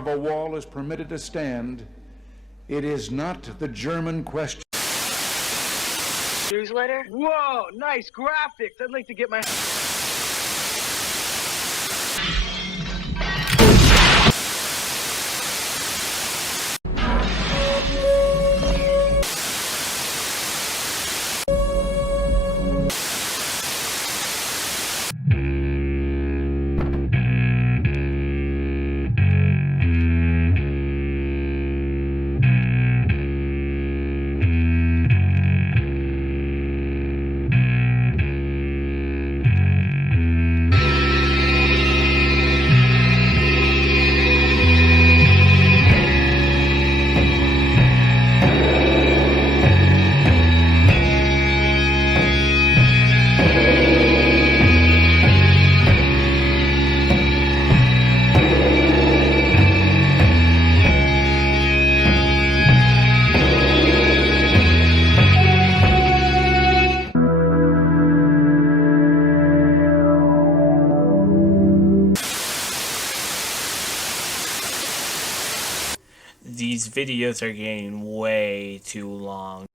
of a wall is permitted to stand, it is not the German question. Newsletter? Whoa, nice graphics. I'd like to get my... These videos are getting way too long.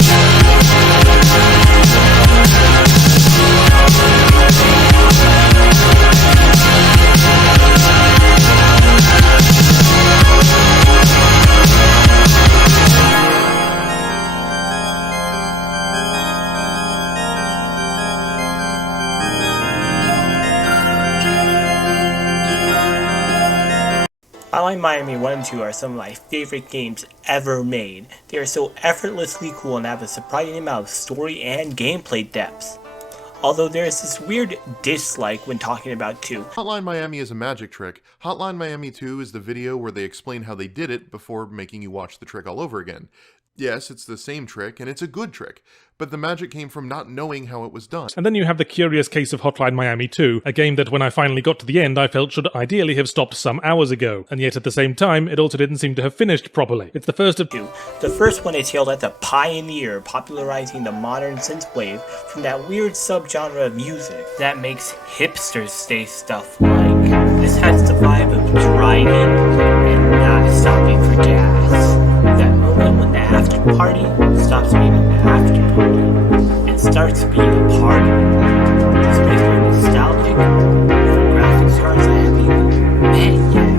Hotline Miami 1 and 2 are some of my favorite games ever made. They are so effortlessly cool and have a surprising amount of story and gameplay depth. Although there is this weird dislike when talking about 2. Hotline Miami is a magic trick. Hotline Miami 2 is the video where they explain how they did it before making you watch the trick all over again. Yes, it's the same trick, and it's a good trick, but the magic came from not knowing how it was done. And then you have the curious case of Hotline Miami 2, a game that when I finally got to the end I felt should ideally have stopped some hours ago, and yet at the same time it also didn't seem to have finished properly. It's the first of 2. The first one is hailed as a pioneer, popularizing the modern synthwave from that weird subgenre of music that makes hipsters say stuff like, "This has the vibe of driving and not stopping for gas." That moment when the after party stops being an after party and starts being a party. It's basically nostalgic, with graphics cards I haven't even met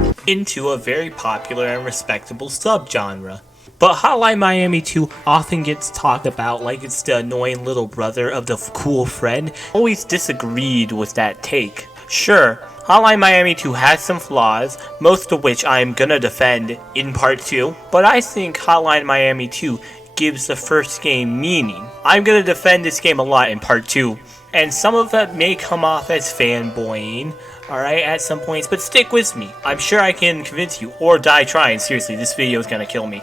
yet, into a very popular and respectable subgenre. But Hotline Miami 2 often gets talked about like it's the annoying little brother of the cool friend. Always disagreed with that take. Sure, Hotline Miami 2 has some flaws, most of which I am gonna defend in part 2, but I think Hotline Miami 2 gives the first game meaning. I'm gonna defend this game a lot in part 2, and some of that may come off as fanboying, alright, at some points, but stick with me. I'm sure I can convince you, or die trying. Seriously, this video is gonna kill me.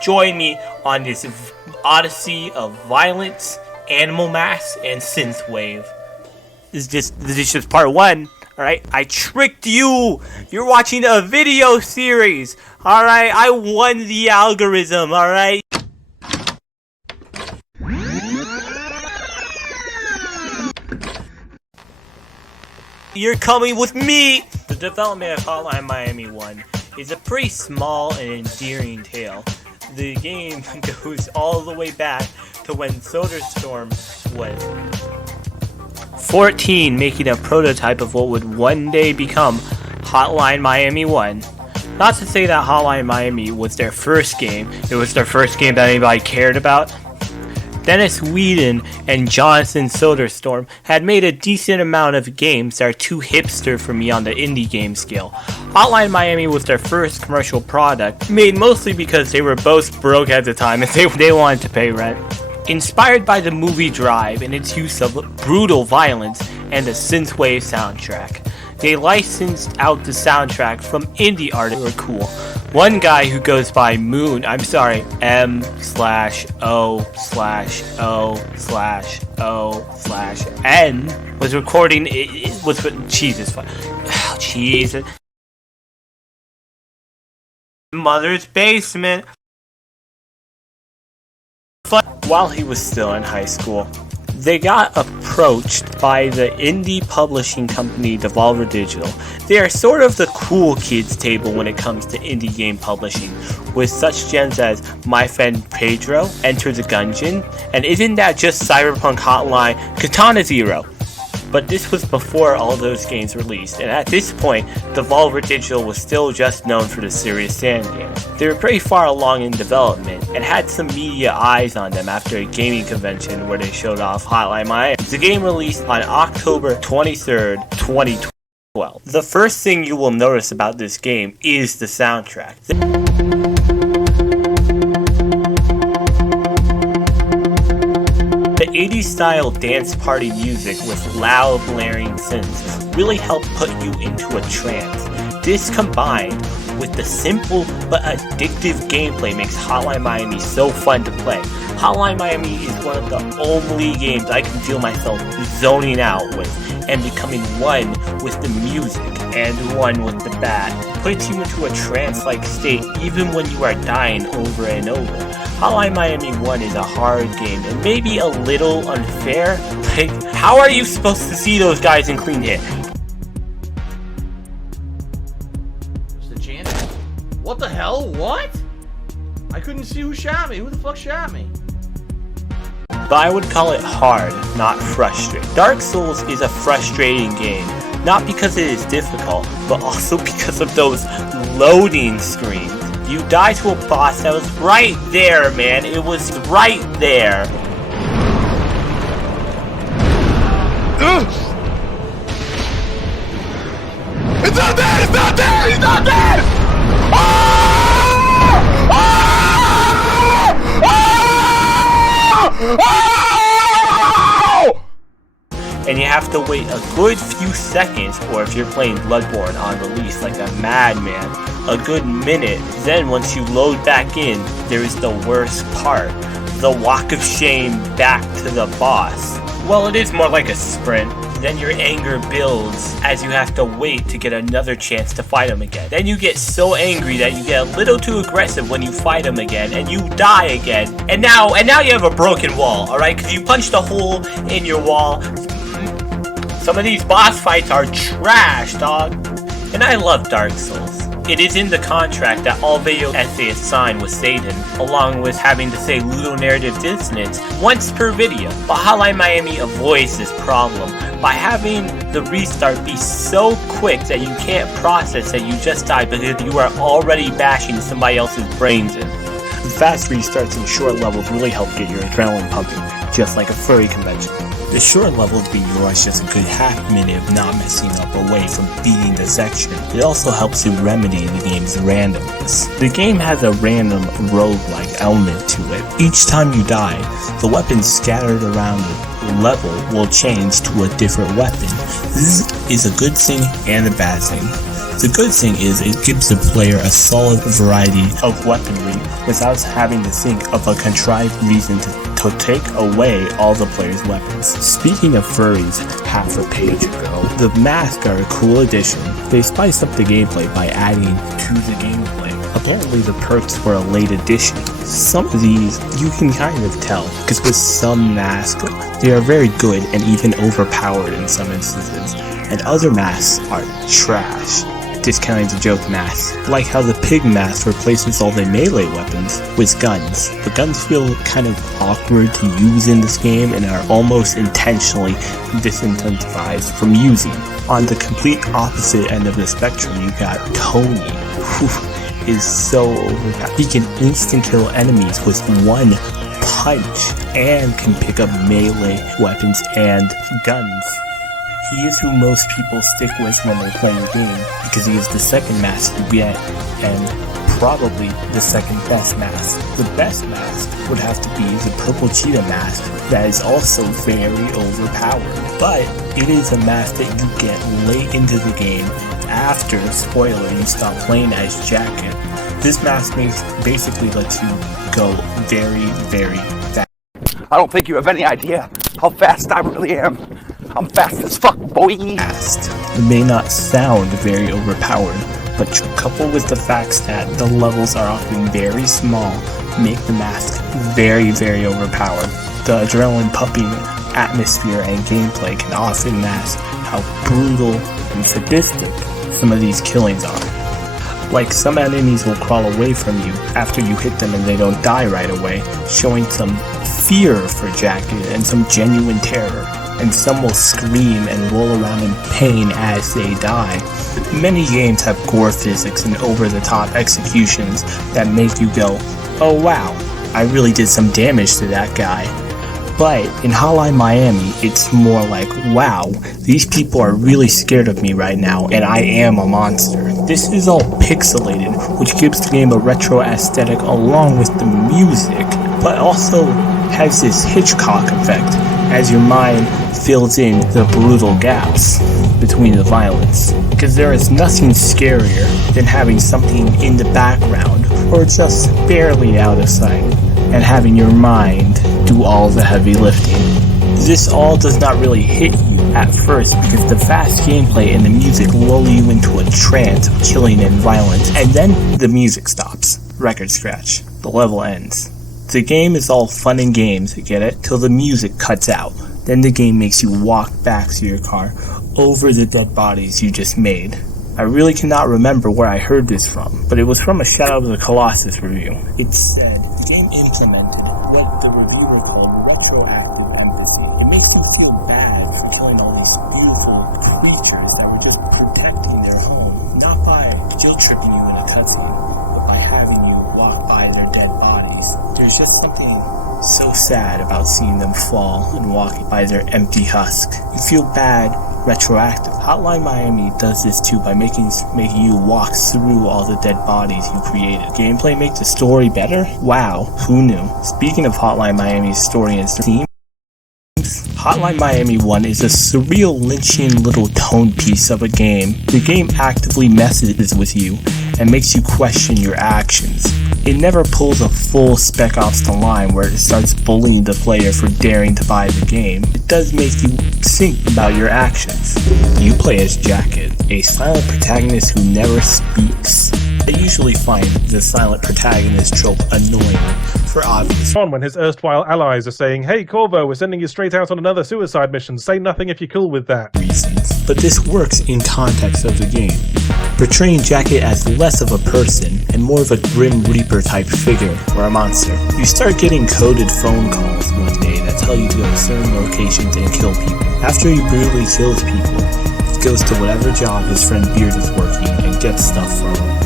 Join me on this odyssey of violence, animal mass, and synthwave. This is just part 1. Alright, I tricked you! You're watching a video series! Alright, I won the algorithm, alright? You're coming with me! The development of Hotline Miami 1 is a pretty small and endearing tale. The game goes all the way back to when Sodarstorm was 14, making a prototype of what would one day become Hotline Miami 1. Not to say that Hotline Miami was their first game, it was their first game that anybody cared about. Dennis Whedon and Jonathan Sodarstorm had made a decent amount of games that are too hipster for me on the indie game scale. Hotline Miami was their first commercial product, made mostly because they were both broke at the time and they wanted to pay rent. Inspired by the movie Drive and its use of brutal violence and the synthwave soundtrack, they licensed out the soundtrack from indie artists who were cool. One guy who goes by M/O/O/O/N was recording it was Jesus. Mother's basement. While he was still in high school, They got approached by the indie publishing company Devolver Digital. They are sort of the cool kids table when it comes to indie game publishing, with such gems as My Friend Pedro, Enter the Gungeon, and isn't that just Cyberpunk Hotline Katana Zero? But this was before all those games released, and at this point, Devolver Digital was still just known for the Serious Sam games. They were pretty far along in development, and had some media eyes on them after a gaming convention where they showed off Hotline Miami. The game released on October 23rd, 2012. The first thing you will notice about this game is the soundtrack. The 80s style dance party music with loud blaring synths really helped put you into a trance. This combined with the simple but addictive gameplay makes Hotline Miami so fun to play. Hotline Miami is one of the only games I can feel myself zoning out with and becoming one with the music and one with the bat. Puts you into a trance-like state even when you are dying over and over. Hotline Miami 1 is a hard game and maybe a little unfair. Like, how are you supposed to see those guys in clean hit? It's the janitor. What the hell? What? I couldn't see who shot me. Who the fuck shot me? But I would call it hard, not frustrating. Dark Souls is a frustrating game, not because it is difficult, but also because of those loading screens. You die to a boss that was right there, man. It was right there. It's not there! It's not there! He's not there! And you have to wait a good few seconds, or if you're playing Bloodborne on release like a madman, a good minute. Then once you load back in, there is the worst part, the walk of shame back to the boss. Well, it is more like a sprint. Then your anger builds as you have to wait to get another chance to fight him again. Then you get so angry that you get a little too aggressive when you fight him again, and you die again. And now you have a broken wall, alright? Because you punched a hole in your wall. Some of these boss fights are trash, dog. And I love Dark Souls. It is in the contract that all video essayists sign with Satan, along with having to say ludonarrative dissonance once per video. But Hotline Miami avoids this problem by having the restart be so quick that you can't process that you just died because you are already bashing somebody else's brains in. Fast restarts and short levels really help get your adrenaline pumping, just like a furry convention. The short levels being utilized just a good half minute of not messing up away from beating the section. It also helps to remedy the game's randomness. The game has a random roguelike element to it. Each time you die, the weapons scattered around the level will change to a different weapon. This is a good thing and a bad thing. The good thing is it gives the player a solid variety of weaponry without having to think of a contrived reason to take away all the player's weapons. Speaking of furries, half a page ago, the masks are a cool addition. They spiced up the gameplay by adding to the gameplay. Apparently the perks were a late addition. Some of these you can kind of tell, because with some masks, they are very good and even overpowered in some instances, and other masks are trash. Discounting the joke mask, like how the pig mask replaces all the melee weapons with guns. The guns feel kind of awkward to use in this game and are almost intentionally disincentivized from using. On the complete opposite end of the spectrum, you got Tony, who is so overpowered. He can instant kill enemies with one punch and can pick up melee weapons and guns. He is who most people stick with when they play the game, because he is the second mask you get, and probably the second best mask. The best mask would have to be the purple cheetah mask that is also very overpowered. But it is a mask that you get late into the game after, spoiler, you stop playing as Jacket. This mask basically lets you go very, very fast. I don't think you have any idea how fast I really am. I'm fast as fuck, boy. It may not sound very overpowered, but coupled with the facts that the levels are often very small, make the mask very, very overpowered. The adrenaline pumping atmosphere and gameplay can often mask how brutal and sadistic some of these killings are. Like, some enemies will crawl away from you after you hit them and they don't die right away, showing some fear for Jacket and some genuine terror. And some will scream and roll around in pain as they die. Many games have gore physics and over-the-top executions that make you go, oh wow, I really did some damage to that guy. But in Hotline Miami, it's more like, wow, these people are really scared of me right now, and I am a monster. This is all pixelated, which gives the game a retro aesthetic along with the music, but also has this Hitchcock effect as your mind fills in the brutal gaps between the violence. Because there is nothing scarier than having something in the background or just barely out of sight and having your mind do all the heavy lifting. This all does not really hit you at first because the fast gameplay and the music lull you into a trance of killing and violence, and then the music stops. Record scratch. The level ends. The game is all fun and games, get it? Till the music cuts out. Then the game makes you walk back to your car over the dead bodies you just made. I really cannot remember where I heard this from, but it was from a Shadow of the Colossus review. It said, the game implemented what the reviewers called retroactive empathy. It makes you feel bad for killing all these beautiful creatures that were just protecting their home, not by guilt-tripping you in a cutscene, but by having you walk by their dead bodies. There's just something so sad about seeing them fall and walking by their empty husk. You feel bad retroactive. Hotline Miami does this too by making you walk through all the dead bodies you created. Gameplay make the story better? Wow, who knew? Speaking of Hotline Miami's story and themes, Hotline Miami 1 is a surreal Lynchian little tone piece of a game. The game actively messes with you and makes you question your actions. It never pulls a full Spec Ops The Line where it starts bullying the player for daring to buy the game. It does make you think about your actions. You play as Jacket, a silent protagonist who never speaks. I usually find the silent protagonist trope annoying for obvious When his erstwhile allies are saying, hey Corvo, we're sending you straight out on another suicide mission, say nothing if you're cool with that. reasons, but this works in context of the game, portraying Jacket as less of a person and more of a Grim Reaper type figure or a monster. You start getting coded phone calls one day that tell you to go to certain locations and kill people. After he brutally kills people, he goes to whatever job his friend Beard is working and gets stuff from him.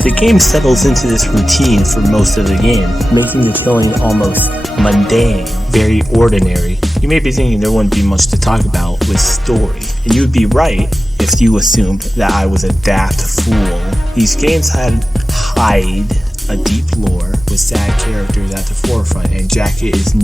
The game settles into this routine for most of the game, making the killing almost mundane, very ordinary. You may be thinking there wouldn't be much to talk about with story, and you would be right if you assumed that I was a daft fool. These games hide a deep lore with sad characters at the forefront, and Jacket is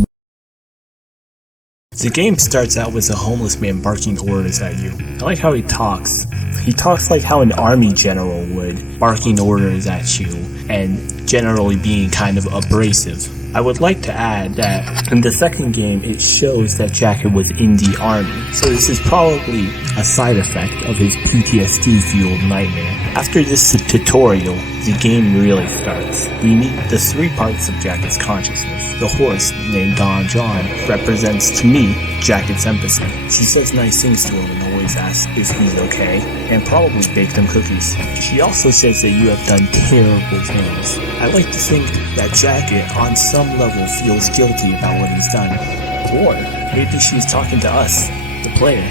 The game starts out with a homeless man barking orders at you. I like how he talks. He talks like how an army general would, barking orders at you and generally being kind of abrasive. I would like to add that in the second game it shows that Jacket was in the army, so this is probably a side effect of his PTSD-fueled nightmare. After this tutorial, the game really starts. We meet the three parts of Jacket's consciousness. The horse, named Don John, represents to me Jacket's empathy. She says nice things to him and always asks if he's okay, and probably baked him cookies. She also says that you have done terrible things. I like to think that Jacket, on some level, feels guilty about what he's done. Or maybe she's talking to us, the player.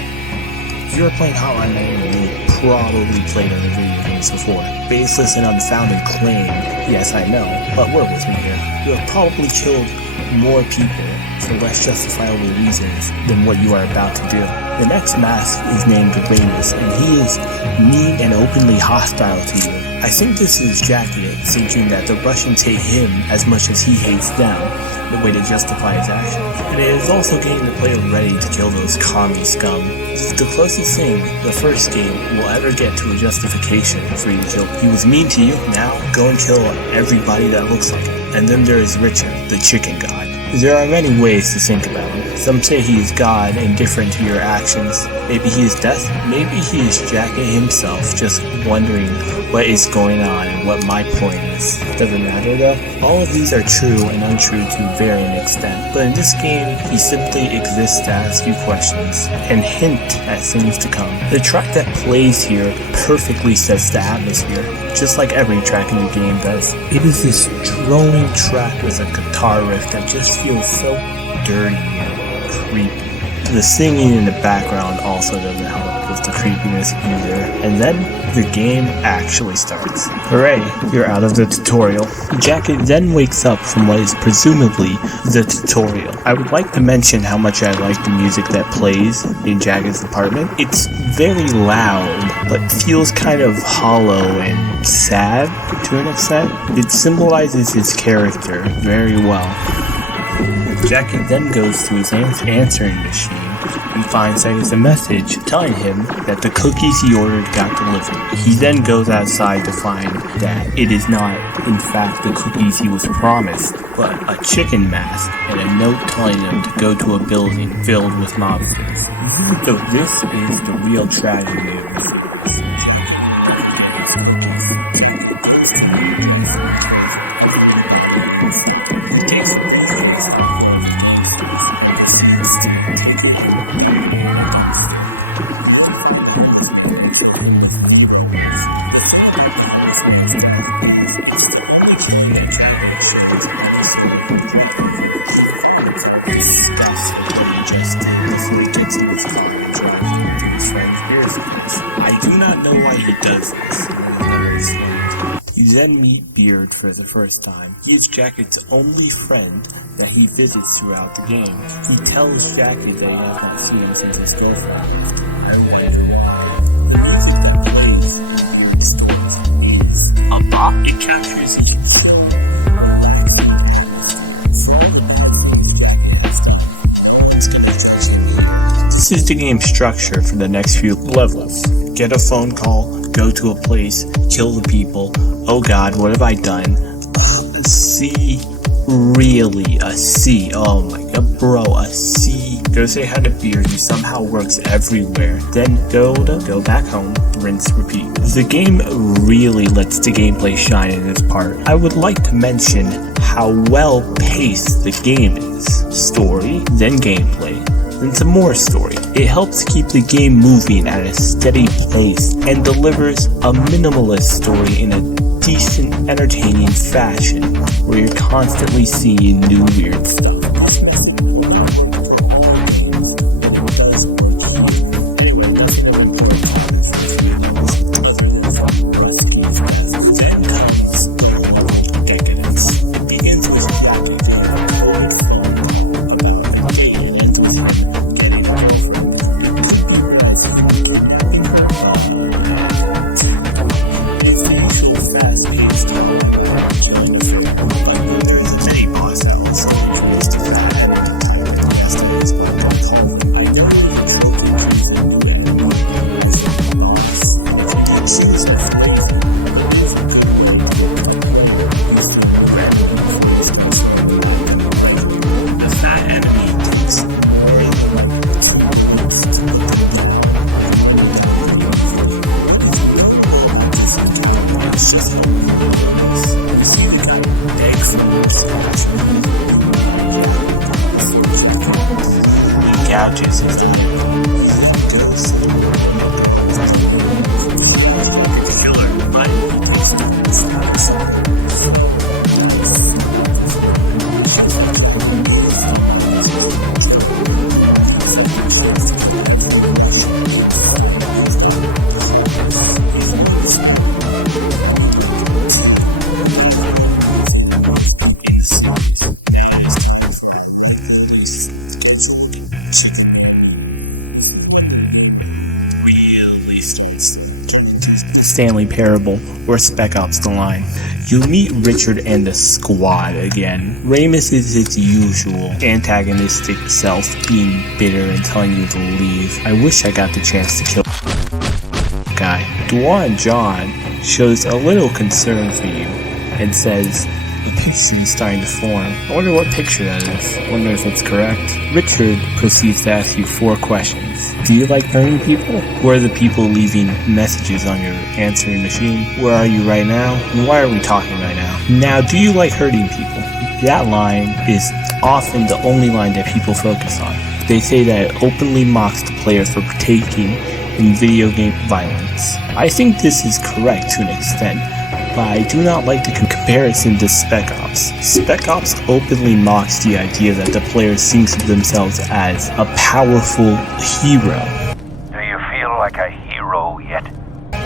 If you were playing Hotline Miami, you would probably played other video games before. Baseless and unfounded claim, yes I know, but work with me here. You have probably killed more people for less justifiable reasons than what you are about to do. The next mask is named Ramus, and he is mean and openly hostile to you. I think this is Jacket thinking that the Russians hate him as much as he hates them, the way to justify his actions. And it is also getting the player ready to kill those commie scum. This is the closest thing the first game will ever get to a justification for you to kill. He was mean to you, now go and kill everybody that looks like him. And then there is Richard, the chicken god. There are many ways to think about him. Some say he is God, indifferent to your actions. Maybe he is death. Maybe he is Jacket himself, just wondering what is going on and what my point is. Doesn't matter though. All of these are true and untrue to varying extent. But in this game, he simply exists to ask you questions and hint at things to come. The track that plays here perfectly sets the atmosphere, just like every track in the game does. It is this droning track with a guitar riff that just feels so dirty and creepy. The singing in the background also doesn't help with the creepiness either. And then the game actually starts. Hooray, you're out of the tutorial. Jacket then wakes up from what is presumably the tutorial. I would like to mention how much I like the music that plays in Jacket's apartment. It's very loud, but feels kind of hollow and sad to an extent. It symbolizes his character very well. Jacket then goes to his answering machine and finds that it's a message telling him that the cookies he ordered got delivered. He then goes outside to find that it is not, in fact, the cookies he was promised, but a chicken mask and a note telling him to go to a building filled with mobsters. So this is the real tragedy of it. I do not know why he does this. You then meet Beard for the first time. He is Jacket's only friend that he visits throughout the game. He tells Jacket that he has not seen him since his girlfriend. And wonder why. The music that plays Beard's stories is a bop. It captures its This is the game structure for the next few levels. Get a phone call, go to a place, kill the people. Oh god, what have I done? C. Really? A C. Oh my god, bro, a C. Go say hi to Beard, he somehow works everywhere. Then go back home, rinse, repeat. The game really lets the gameplay shine in this part. I would like to mention how well paced the game is. Story, then gameplay, then some more story. It helps keep the game moving at a steady pace and delivers a minimalist story in a decent, entertaining fashion where you're constantly seeing new weird stuff. Stanley Parable or Spec Ops The Line. You meet Richard and the squad again. Ramus is his usual antagonistic self, being bitter and telling you to leave. I wish I got the chance to kill the guy. Dwan John shows a little concern for you and says, The pieces are starting to form. I wonder what picture that is. I wonder if it's correct. Richard proceeds to ask you 4 questions. Do you like hurting people? Who are the people leaving messages on your answering machine? Where are you right now? And why are we talking right now? Now, do you like hurting people? That line is often the only line that people focus on. They say that it openly mocks the player for partaking in video game violence. I think this is correct to an extent, but I do not like the comparison to Spec Ops. Spec Ops openly mocks the idea that the player thinks of themselves as a powerful hero. Do you feel like a hero yet?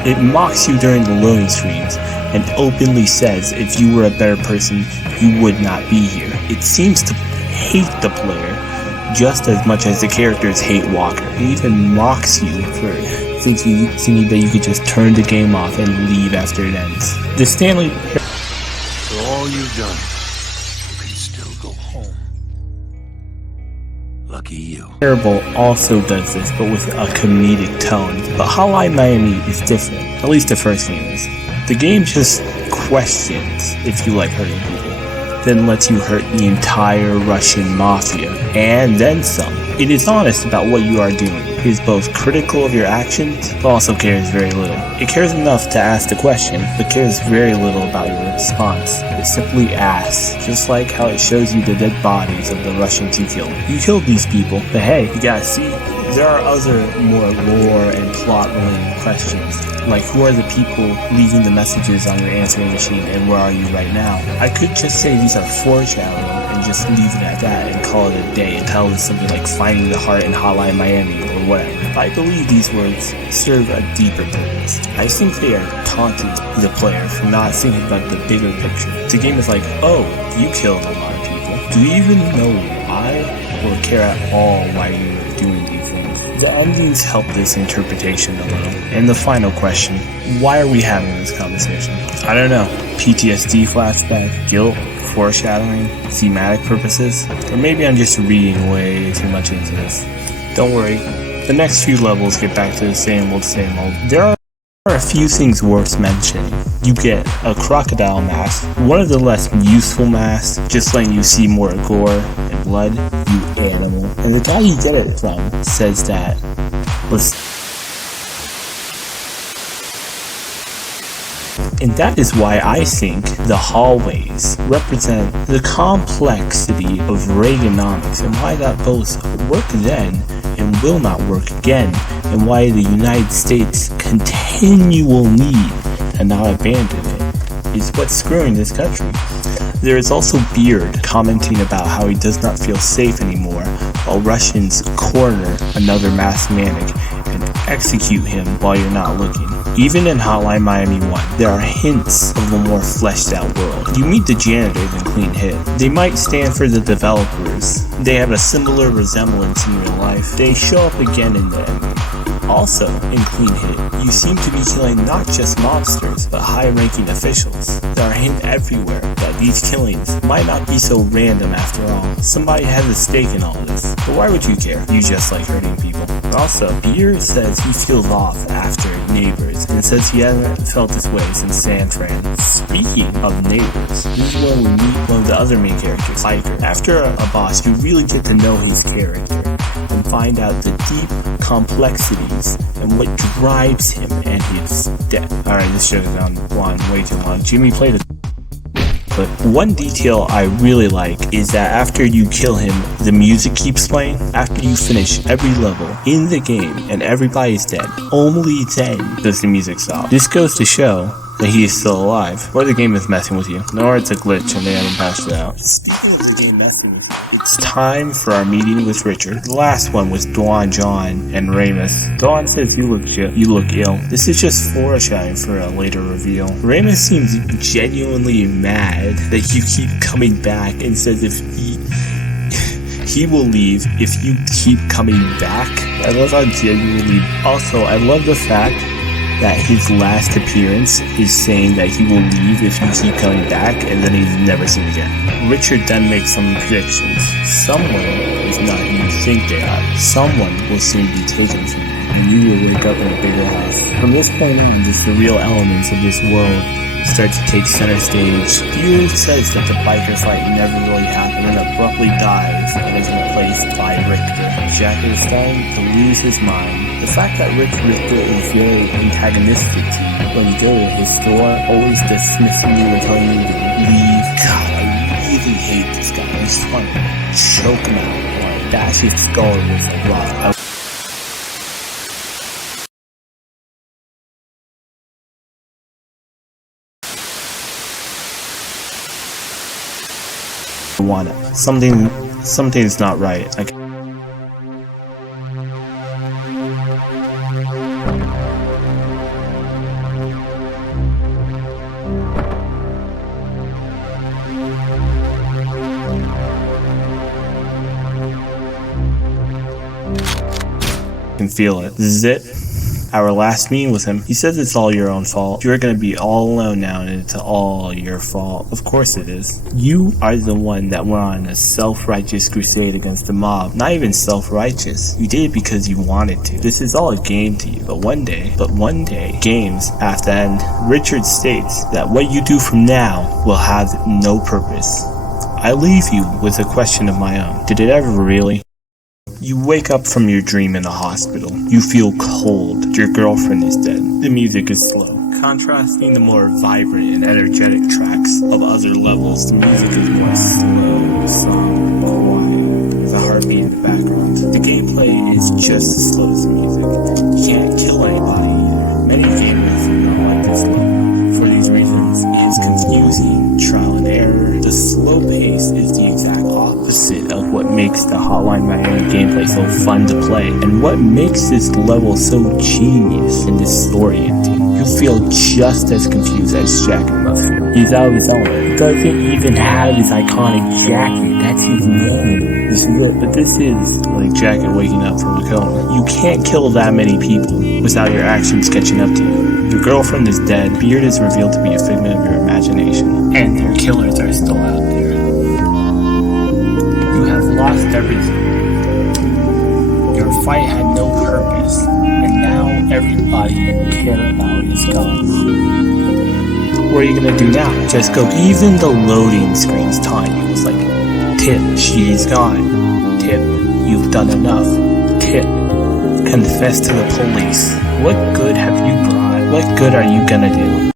It mocks you during the loading screens and openly says if you were a better person, you would not be here. It seems to hate the player just as much as the characters hate Walker. It even mocks you for thinking that you could just turn the game off and leave after it ends. The Stanley... For all you've done, you can still go home. Lucky you. Parable also does this, but with a comedic tone. But Hotline Miami is different. At least the first game is. The game just questions if you like hurting people, then lets you hurt the entire Russian mafia, and then some. It is honest about what you are doing. It is both critical of your actions, but also cares very little. It cares enough to ask the question, but cares very little about your response. It simply asks, just like how it shows you the dead bodies of the Russians you killed. You killed these people, but hey, you gotta see, there are other more lore and plot-related questions, like who are the people leaving the messages on your answering machine and where are you right now? I could just say these are foreshadowing and just leave it at that and call it a day and tell us something like finding the heart in Hotline Miami or whatever. I believe these words serve a deeper purpose. I think they are taunting the player for not thinking about the bigger picture. The game is like, oh, you killed a lot of people. Do you even know why or care at all why you were doing these things? The onions help this interpretation a little. And the final question, why are we having this conversation? I don't know. PTSD flashback, guilt, foreshadowing, thematic purposes, or maybe I'm just reading way too much into this. Don't worry, the next few levels get back to the same old. There are a few things worth mentioning. You get a crocodile mask, one of the less useful masks, just letting you see more gore and blood, you animal. And the guy you get it from says that, and that is why I think the hallways represent the complexity of Reaganomics and why that both worked then and will not work again, and why the United States' continual need to not abandon it is what's screwing this country. There is also Beard commenting about how he does not feel safe anymore while Russians corner another masked manic and execute him while you're not looking. Even in Hotline Miami 1, there are hints of a more fleshed out world. You meet the janitors in Clean Hit. They might stand for the developers. They have a similar resemblance in real life. They show up again in the end. Also, in Clean Hit, you seem to be killing not just mobsters, but high-ranking officials. There are hints everywhere that these killings might not be so random after all. Somebody has a stake in all this. But why would you care? You just like hurting people. Also, Beer says he feels off after Neighbors, and says he hasn't felt this way since San Fran. Speaking of Neighbors, this is when we meet one of the other main characters, Hiker. After a boss, you really get to know his character and find out the deep complexities and what drives him and his death. Alright, this show has gone on way too long. Jimmy played it. But one detail I really like is that after you kill him, the music keeps playing. After you finish every level in the game and everybody's dead, only then does the music stop. This goes to show that he is still alive, or the game is messing with you, or it's a glitch and they haven't patched it out. Speaking of the game messing with you, it's time for our meeting with Richard. The last one was Dawn, John, and Ramus. Dawn says you look ill. This is just foreshadowing for a later reveal. Ramus seems genuinely mad that you keep coming back and says if he will leave if you keep coming back. I love how genuinely. Also, I love the fact that his last appearance is saying that he will leave if you keep coming back, and then he's never seen again. Richard then makes some predictions. Someone is not who you think they are. Someone will soon be taken from you. and you will wake up in a bigger house. From this point on, just the real elements of this world start to take center stage. Beard says that the biker fight never really happened and abruptly dies and is replaced by Richter. Jack is starting to lose his mind. The fact that Richter is very antagonistic to you when you go to his store, always dismissing you and telling you to leave. God, I really hate this guy. I just want to choke him out or dash his skull with a rock. Something's not right. I can feel it. This is it. Our last meeting with him, he says it's all your own fault. You're gonna be all alone now and it's all your fault. Of course it is. You are the one that went on a self-righteous crusade against the mob. Not even self-righteous. You did it because you wanted to. This is all a game to you. But one day, games have to end. Richard states that what you do from now will have no purpose. I leave you with a question of my own. Did it ever really? You wake up from your dream in the hospital. You feel cold. Your girlfriend is dead. The music is slow. Contrasting the more vibrant and energetic tracks of other levels, the music is more slow, somber, quiet. The heartbeat in the background. The gameplay is just as slow as the music. You can't kill anybody either. Many gamers are not like this level. For these reasons, it is confusing, trial and error. The slow pace is the exact opposite of what makes the Hotline Miami gameplay so fun to play, and what makes this level so genius and disorienting. You feel just as confused as Jack must feel. He's out of his own. He doesn't even have his iconic jacket. That's his name. This is like Jacket waking up from a coma. You can't kill that many people without your actions catching up to you. Your girlfriend is dead. Beard is revealed to be a figment of your imagination, and their killers are still out there. You have lost everything. Your fight had no purpose, and now everybody you care about is gone. What are you gonna do now? Just go. Even the loading screen's telling you, it's like, Tip, she's gone. Tip, you've done enough. Tip, confess to the police. What good have you brought? What good are you gonna do?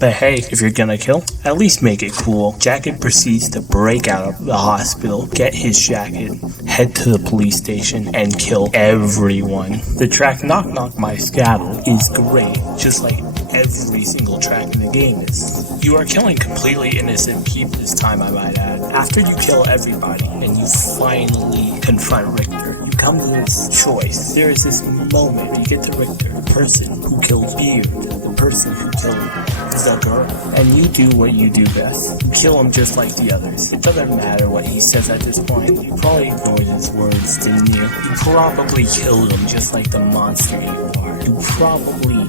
But hey, if you're gonna kill, at least make it cool. Jacket proceeds to break out of the hospital, get his jacket, head to the police station, and kill everyone. The track Knock Knock My Scattle is great, just like every single track in the game is. You are killing completely innocent people this time, I might add. After you kill everybody, and you finally confront Richter, you come to this choice. There is this moment, you get to Richter, the person who killed Beard, the person who killed the girl, and you do what you do best. You kill him just like the others. It doesn't matter what he says at this point. You probably ignored his words, didn't you? You probably killed him just like the monster you are. You probably,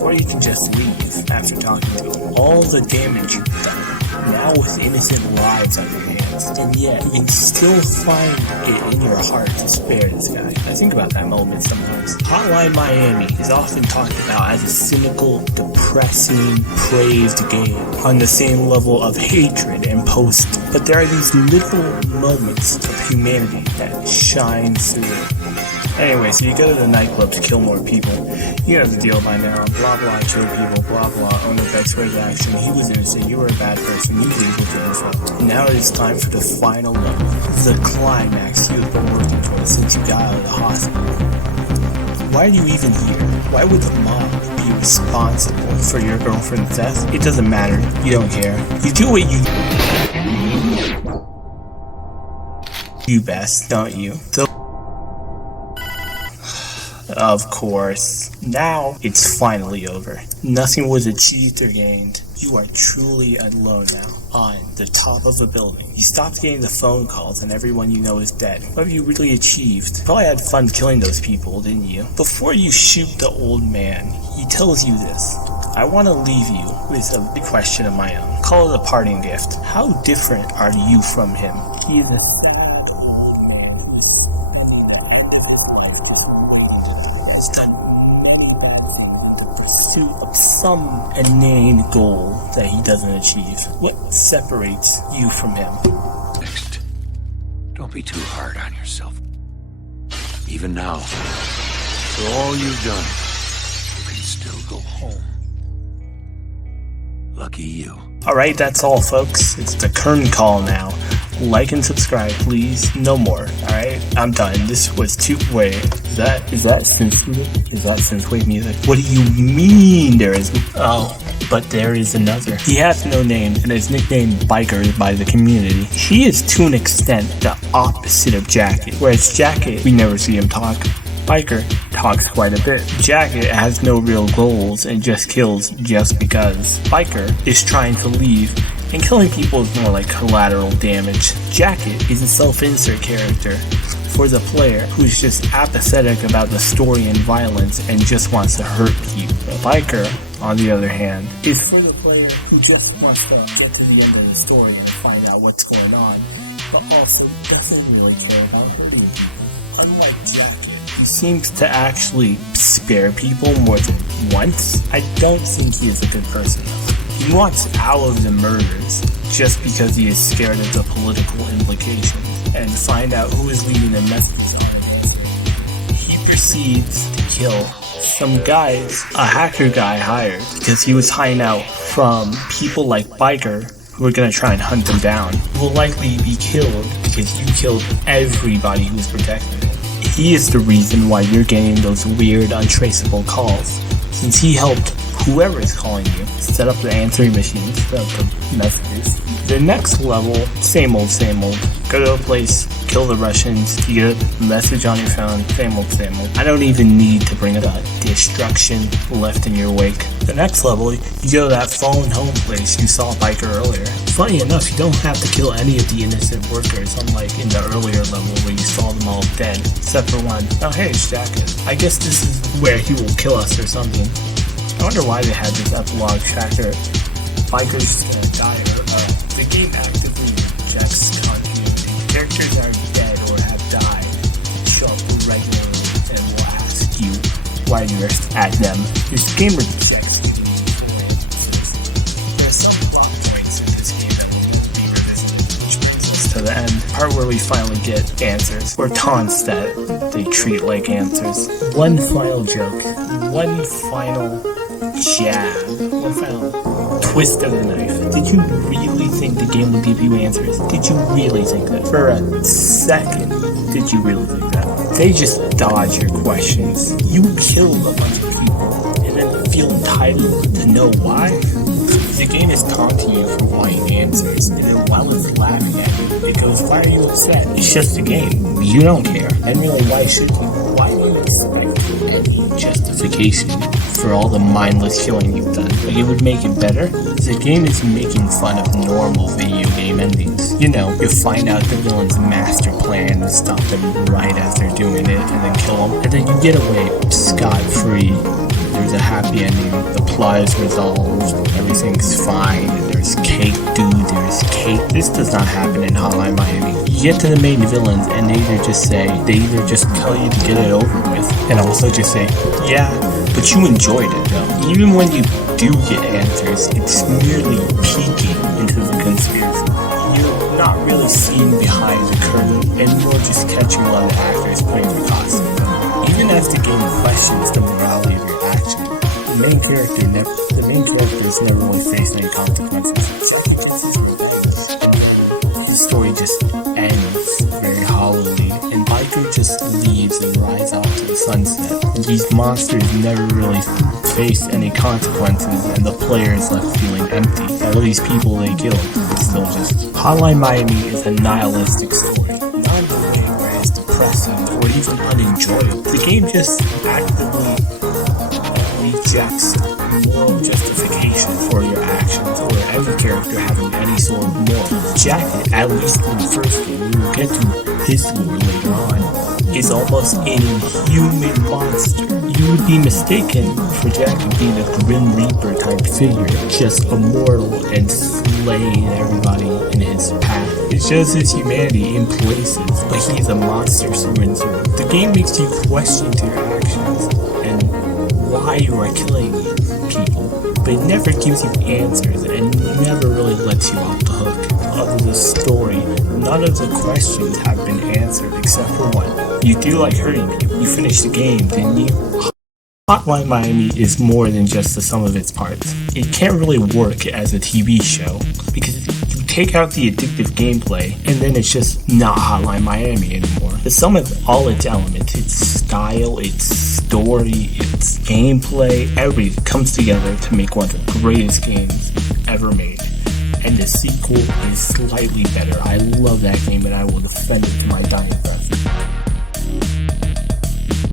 or you can just leave after talking to him. All the damage you've done, now with innocent lives on your hands, and yet you can still find it in your heart to spare this guy. I think about that moment sometimes. Hotline Miami is often talked about as a cynical, depressing, depraved game on the same level of hatred and post, but there are these little moments of humanity that shine through. Anyway, so you go to the nightclub to kill more people. You know the deal by now. Blah blah, kill people, blah blah, own the X-ray action. He was innocent, you were a bad person, you did what you deserve. Now it is time for the final level. The climax you've been working for since you got out of the hospital. Why are you even here? Why would the mob be responsible for your girlfriend's death? It doesn't matter. You don't care. You do what you best, don't you? Of course. Now, it's finally over. Nothing was achieved or gained. You are truly alone now, on the top of a building. You stopped getting the phone calls and everyone you know is dead. What have you really achieved? Probably had fun killing those people, didn't you? Before you shoot the old man, he tells you this. I want to leave you with a big question of my own. Call it a parting gift. How different are you from him? He is a some inane goal that he doesn't achieve? What separates you from him? Next, don't be too hard on yourself. Even now, for all you've done, you can still go home. Lucky you. Alright, that's all, folks. It's the curtain call now. Like and subscribe, please. No more. Alright? I'm done. This was too. Wait. Is that synthwave music? What do you mean there is. Oh. But there is another. He has no name and is nicknamed Biker by the community. He is to an extent the opposite of Jacket. Whereas Jacket, we never see him talk. Biker talks quite a bit. Jacket has no real goals and just kills just because. Biker is trying to leave, and killing people is more like collateral damage. Jacket is a self-insert character for the player who's just apathetic about the story and violence and just wants to hurt people. Biker, on the other hand, is for the player who just wants to get to the end of the story and find out what's going on, but also doesn't really care about hurting people. Unlike Jacket, he seems to actually spare people more than once. I don't think he is a good person. He wants out of the murders just because he is scared of the political implications and to find out who is leaving the message on this. He proceeds to kill some guys a hacker guy hired because he was hiding out from people like Biker who are going to try and hunt him down. He will likely be killed because you killed everybody who was protecting him. He is the reason why you're getting those weird untraceable calls, since he helped whoever is calling you set up the answering machines, set up the messages. The next level, same old, same old. Go to a place, kill the Russians, you get a message on your phone, same old, same old. I don't even need to bring up destruction left in your wake. The next level, you go to that phone home place you saw Biker earlier. Funny enough, you don't have to kill any of the innocent workers, unlike in the earlier level where you saw them all dead, except for one. Oh hey, it's Jacket. I guess this is where he will kill us or something. I wonder why they had this epilogue tracker. Biker's gonna die or the game actively rejects continuity. Characters are dead or have died show up regularly and will ask you why you're at them. This game rejects you. There are some plot points in this game that will be revisited, which brings us to the end. Part where we finally get answers, or taunts that they treat like answers. One final joke. One final jab. One final twist of the knife. Did you really think the game would give you answers? Did you really think that? For a second, did you really think that? They just dodge your questions. You killed a bunch of people and then feel entitled to know why? The game is taunting you for wanting answers, and then while it's laughing at you, it goes, why are you upset? It's just a game. You don't care. And really, why should you? Why do you expect any justification for all the mindless killing you've done? Like, it would make it better? The game is making fun of normal video game endings. You know, you find out the villain's master plan to stop them right as they're doing it, and then kill them, and then you get away scot-free. There's a happy ending, the plot is resolved, everything's fine, there's cake, dude, there's cake. This does not happen in Hotline Miami. You get to the main villains and they either just tell you to get it over with, and also just say, yeah, but you enjoyed it though. Even when you do get answers, it's merely peeking into the conspiracy. You're not really seeing behind the curtain, and more just catching a lot of actors putting their costumes on. Even as the game questions the morality of your action, the main characters never really face any consequences. Except he gets his revenge. His story just ends very hollowly, and Biker just leaves and rides off to the sunset. These monsters never really face any consequences, and the player is left feeling empty. All these people they killed, it's still just... Hotline Miami is a nihilistic story. Not in the way where it's depressing or even unenjoyable. The game just actively rejects moral justification for your actions or any character having any sort of moral. Jacket, at least in the first game, we will get to his lore later on, is almost an inhuman monster. You would be mistaken for Jacket being a Grim Reaper type figure, just immortal and slaying everybody in his path. It shows his humanity in places, but he's a monster through and through. The game makes you question your actions and why you are killing people. but it never gives you answers and never really lets you off the hook. Other than the story, none of the questions have been answered except for one. You do like hurting people. You finished the game, didn't you? Hotline Miami is more than just the sum of its parts. It can't really work as a TV show because you take out the addictive gameplay and then it's just not Hotline Miami anymore. The sum of all its elements, its style, its story, its gameplay, everything comes together to make one of the greatest games ever made. And the sequel is slightly better. I love that game and I will defend it to my dying breath.